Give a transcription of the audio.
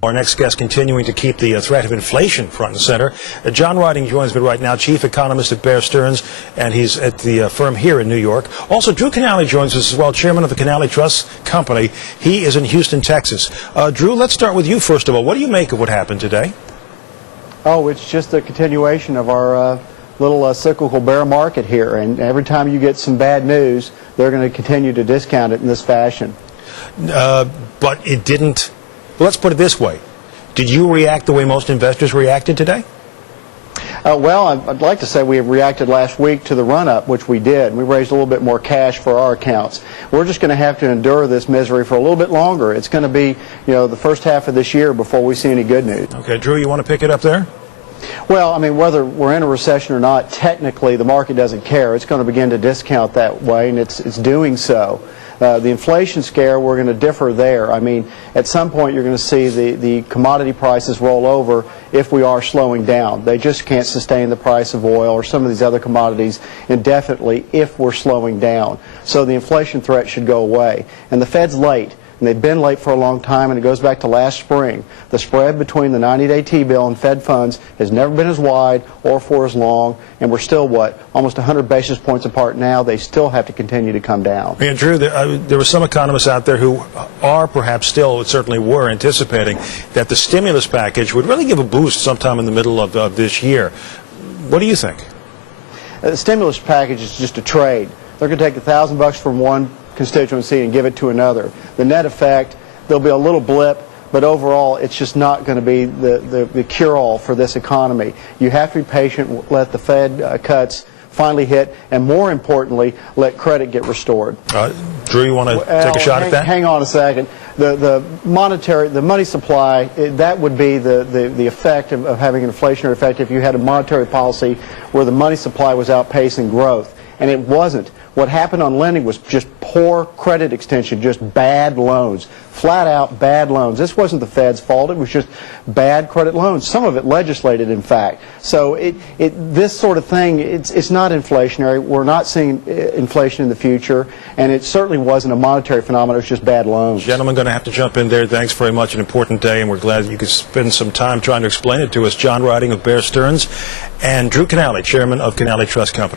Our next guest continuing to keep the threat of inflation front and center. John Riding joins me right now, chief economist at Bear Stearns, and he's at the firm here in New York. Also, Drew Kanaly joins us as well, chairman of the Kanaly Trust Company. He is in Houston, Texas. Drew, let's start with you first of all. What do you make of what happened today? Oh, it's just a continuation of our little cyclical bear market here, and every time you get some bad news, they're going to continue to discount it in this fashion. But it didn't. Well, let's put it this way. Did you react the way most investors reacted today? Well, I'd like to say we reacted last week to the run-up, which we did. We raised a little bit more cash for our accounts. We're just going to have to endure this misery for a little bit longer. It's going to be, the first half of this year before we see any good news. Okay, Drew, you want to pick it up there? Well, I mean, whether we're in a recession or not, technically the market doesn't care. It's going to begin to discount that way, and it's doing so. The inflation scare, we're going to differ there. I mean, at some point you're going to see the commodity prices roll over if we are slowing down. They just can't sustain the price of oil or some of these other commodities indefinitely if we're slowing down. So the inflation threat should go away. And the Fed's late. And they've been late for a long time, and it goes back to last spring. The spread between the 90-day T-bill and Fed funds has never been as wide or for as long, and we're still, almost 100 basis points apart now. They still have to continue to come down. And Drew, there were some economists out there who are perhaps still, certainly were, anticipating that the stimulus package would really give a boost sometime in the middle of this year. What do you think? The stimulus package is just a trade. They're going to take $1,000 from one constituency and give it to another. The net effect, there'll be a little blip, but overall it's just not going to be the cure-all for this economy. You have to be patient, let the Fed cuts finally hit, and more importantly, let credit get restored. Drew, you want to take a shot at that? Hang on a second. The money supply, that would be the effect of having an inflationary effect if you had a monetary policy where the money supply was outpacing growth. And it wasn't. What happened on lending was just poor credit extension, just bad loans, flat out bad loans. This wasn't the Fed's fault. It was just bad credit loans, some of it legislated, in fact. So this sort of thing, it's not inflationary. We're not seeing inflation in the future, and it certainly wasn't a monetary phenomenon. It was just bad loans. Gentlemen, going to have to jump in there. Thanks very much. An important day, and we're glad you could spend some time trying to explain it to us. John Riding of Bear Stearns and Drew Kanaly, chairman of Kanaly Trust Company.